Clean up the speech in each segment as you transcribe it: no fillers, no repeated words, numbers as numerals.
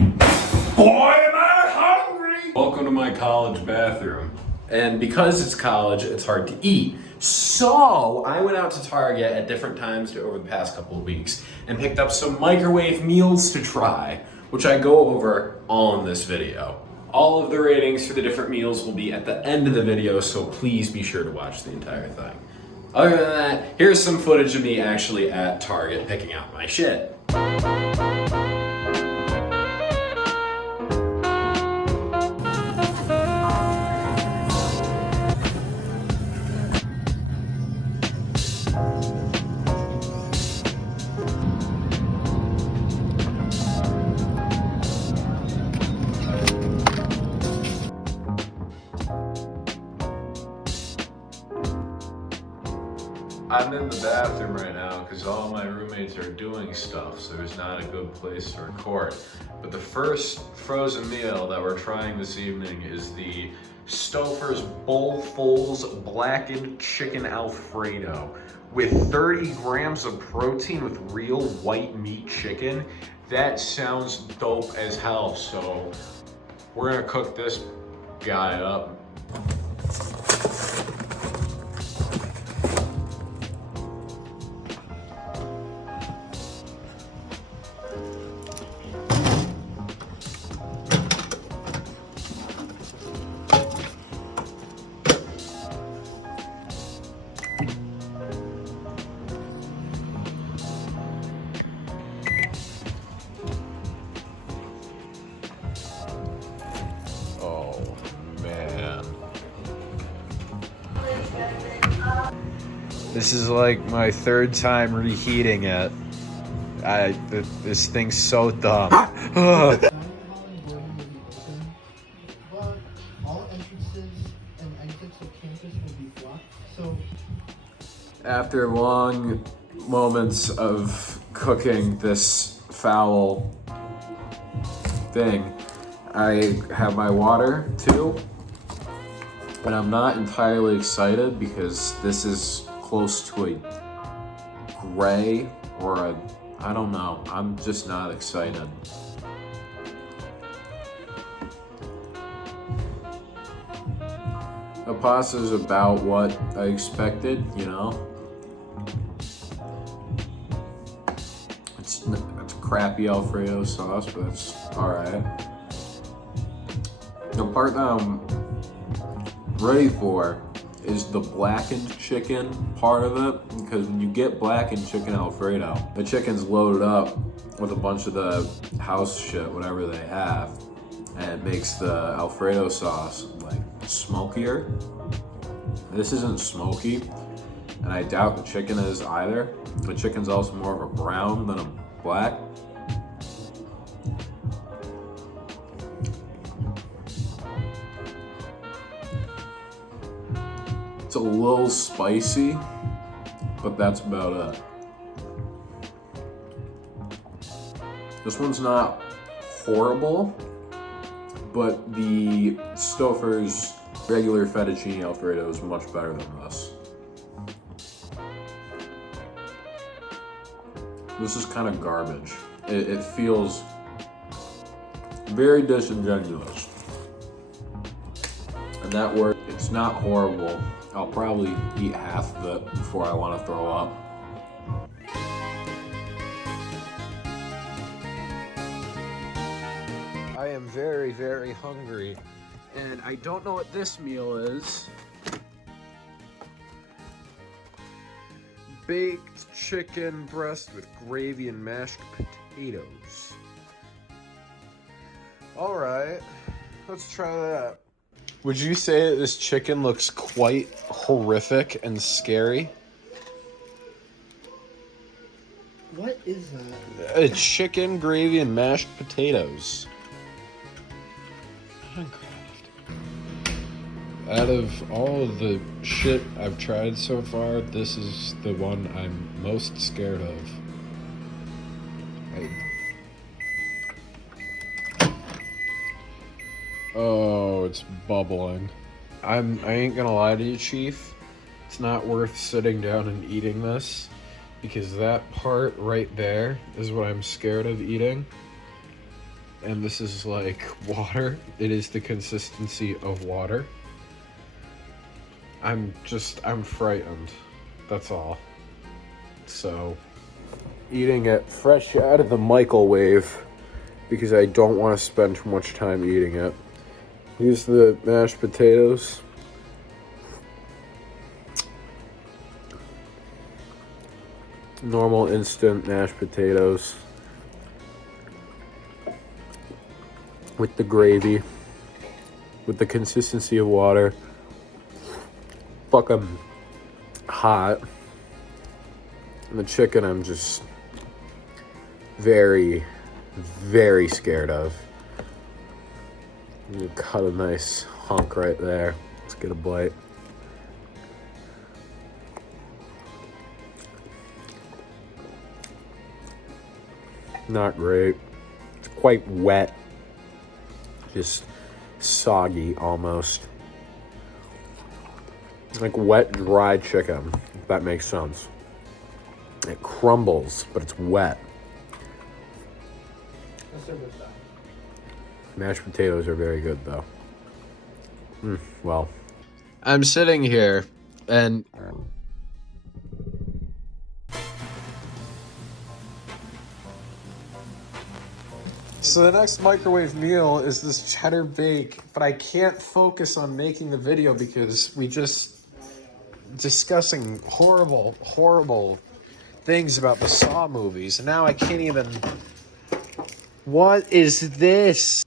Boy, am I hungry! Welcome to my college bathroom. And because it's college, it's hard to eat. So I went out to Target at different times over the past couple of weeks and picked up some microwave meals to try, which I go over all in this video. All of the ratings for the different meals will be at the end of the video, so please be sure to watch the entire thing. Other than that, here's some footage of me actually at Target picking out my shit. I'm in the bathroom right now because all my roommates are doing stuff, so there's not a good place to record. But the first frozen meal that we're trying this evening is the Stouffer's Bowlfuls Blackened Chicken Alfredo with 30 grams of protein with real white meat chicken. That sounds dope as hell, so we're gonna cook this guy up. This is like my third time reheating it. This thing's so dumb. After long moments of cooking this foul thing, I have my water too, and I'm not entirely excited because this is close to a gray or a, I don't know, I'm just not excited. The pasta is about what I expected, you know? It's crappy Alfredo sauce, but it's alright. The part that I'm ready for is the blackened chicken part of it, because when you get blackened chicken Alfredo, the chicken's loaded up with a bunch of the house shit, whatever they have, and it makes the Alfredo sauce like smokier. This isn't smoky, and I doubt the chicken is either. The chicken's also more of a brown than a black. It's a little spicy, but that's about it. This one's not horrible, but the Stouffer's regular fettuccine Alfredo is much better than this. This is kind of garbage. It feels very disingenuous. And that word, it's not horrible. I'll probably eat half of it before I want to throw up. I am very, very hungry, and I don't know what this meal is. Baked chicken breast with gravy and mashed potatoes. All right, let's try that. Would you say that this chicken looks quite horrific and scary? What is that? A chicken, gravy, and mashed potatoes. Out of all of the shit I've tried so far, this is the one I'm most scared of. Oh, it's bubbling. I ain't gonna lie to you, Chief. It's not worth sitting down and eating this, because that part right there is what I'm scared of eating. and this is like water. It is the consistency of water. I'm frightened. That's all. So, eating it fresh out of the microwave because I don't want to spend too much time eating it. Here's the mashed potatoes. Normal instant mashed potatoes with the gravy, with the consistency of water. Fucking hot. And the chicken I'm just very, very scared of. You cut a nice hunk right there. Let's get a bite. Not great. It's quite wet. Just soggy almost. Like wet, dry chicken, if that makes sense. It crumbles, but it's wet. Mashed potatoes are very good, though. Well, I'm sitting here, and so the next microwave meal is this cheddar bake, but I can't focus on making the video because we just discussing horrible, horrible things about the Saw movies, and now I can't even. What is this?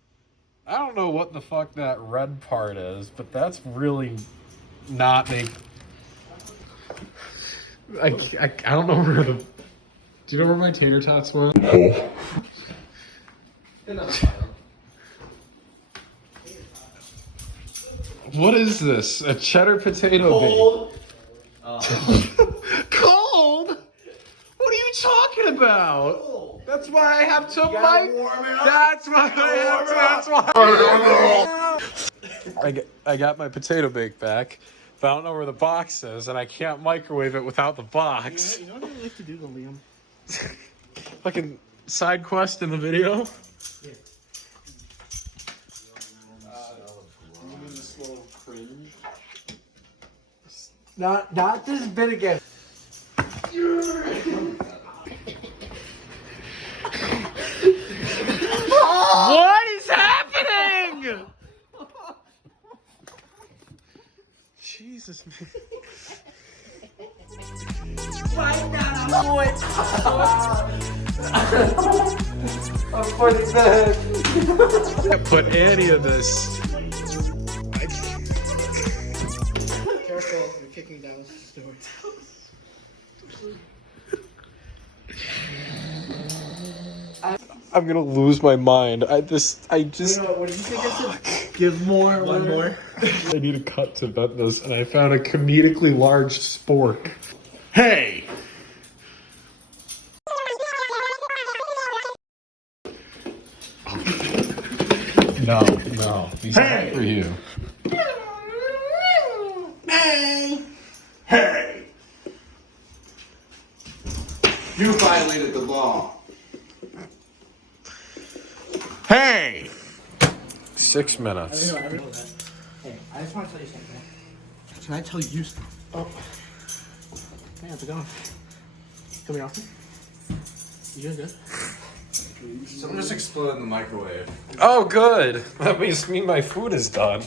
I don't know what the fuck that red part is, but that's really not make. I don't know where the. Do you know where my tater tots went? What is this? A cheddar potato Cold. Cold? What are you talking about? Cold. That's why I have to Warm it up. That's why I got my potato bake back. But I don't know where the box is, and I can't microwave it without the box. You know what I like to do, though, Liam? Fucking side quest in the video. Yeah. Not this bit again. What is happening? Jesus, man. I'm funny bad. I can't put any of this. Careful, you're kicking down the door. I'm gonna lose my mind. I just. What did you think I said? Give more. One more. I need a cut to vet this, and I found a comedically large spork. Hey! No, these aren't for you. Hey! You violated the law. Hey! 6 minutes. I know that. Hey, I just want to tell you something. Can I tell you something? Oh. Hey, how's it going? Coming off me? You doing good? Something just exploded in the microwave. Oh, good. That means my food is done.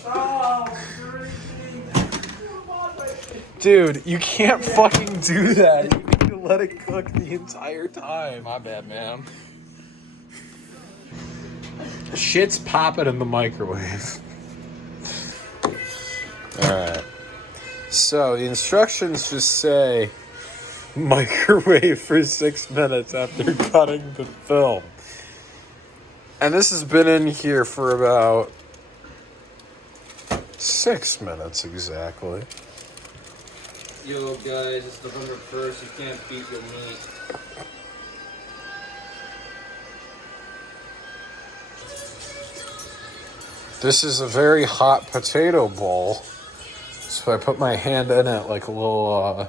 Dude, you can't fucking do that. You need to let it cook the entire time. My bad, man. Shit's popping in the microwave. Alright. So, the instructions just say microwave for 6 minutes after cutting the film. And this has been in here for about 6 minutes exactly. Yo guys, it's November 1st, you can't beat your meat. This is a very hot potato bowl. So I put my hand in it like a little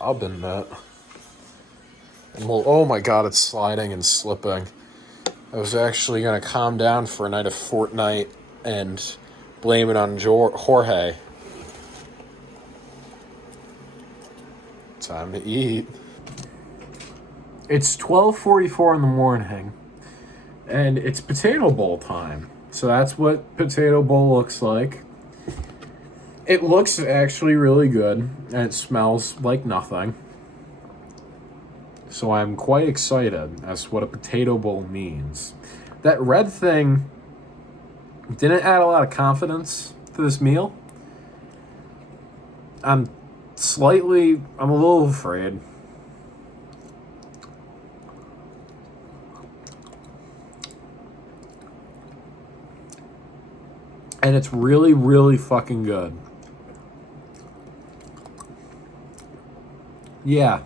oven mitt. Oh my god, it's sliding and slipping. I was actually going to calm down for a night of Fortnite and blame it on Jorge. Time to eat. It's 12:44 in the morning, and it's potato bowl time. So that's what potato bowl looks like. It looks actually really good, and it smells like nothing. So I'm quite excited as to what a potato bowl means. That red thing didn't add a lot of confidence to this meal. I'm a little afraid. And it's really, really fucking good. Yeah.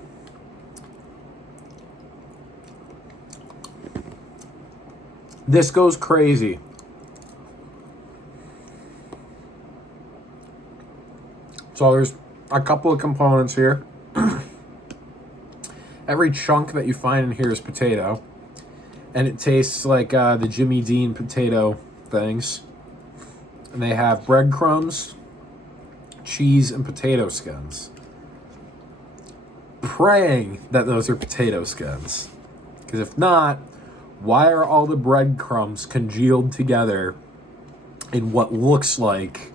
This goes crazy. So there's a couple of components here. Every chunk that you find in here is potato. And it tastes like the Jimmy Dean potato things. And they have breadcrumbs, cheese, and potato skins. Praying that those are potato skins. Because if not, why are all the breadcrumbs congealed together in what looks like,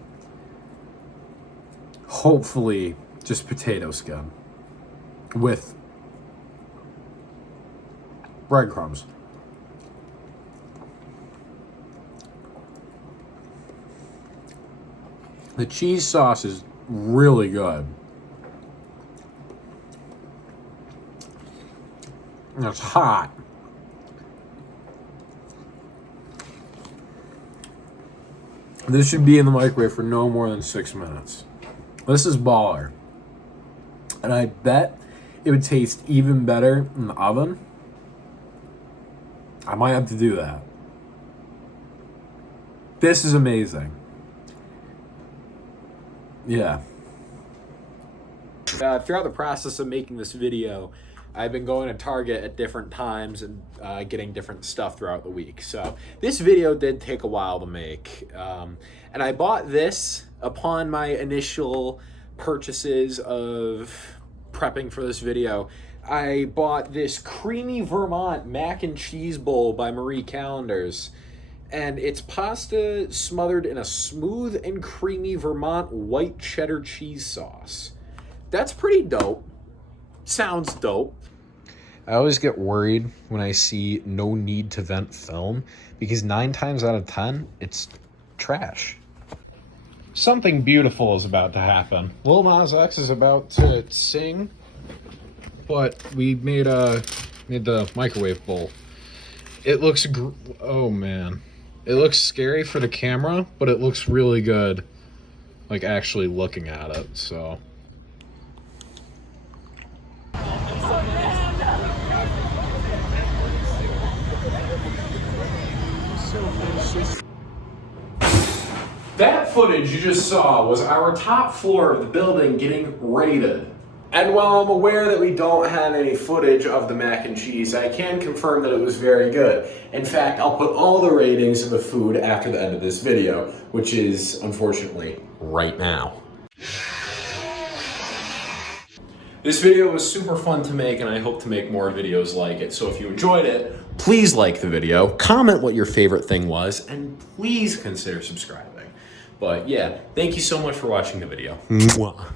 hopefully, just potato skin with breadcrumbs? The cheese sauce is really good. And it's hot. This should be in the microwave for no more than 6 minutes. This is baller. And I bet it would taste even better in the oven. I might have to do that. This is amazing. Yeah. Throughout the process of making this video, I've been going to Target at different times and getting different stuff throughout the week. So this video did take a while to make. And I bought this upon my initial purchases of prepping for this video. I bought this Creamy Vermont mac and cheese bowl by Marie Callender's. And it's pasta smothered in a smooth and creamy Vermont white cheddar cheese sauce. That's pretty dope. Sounds dope. I always get worried when I see no need to vent film because 9 times out of 10, it's trash. Something beautiful is about to happen. Lil Nas X is about to sing, but we made the microwave bowl. It looks, oh man. It looks scary for the camera, but it looks really good, like actually looking at it, so. That footage you just saw was our top floor of the building getting raided. And while I'm aware that we don't have any footage of the mac and cheese, I can confirm that it was very good. In fact, I'll put all the ratings of the food after the end of this video, which is, unfortunately, right now. This video was super fun to make, and I hope to make more videos like it. So if you enjoyed it, please like the video, comment what your favorite thing was, and please consider subscribing. But yeah, thank you so much for watching the video. Mwah.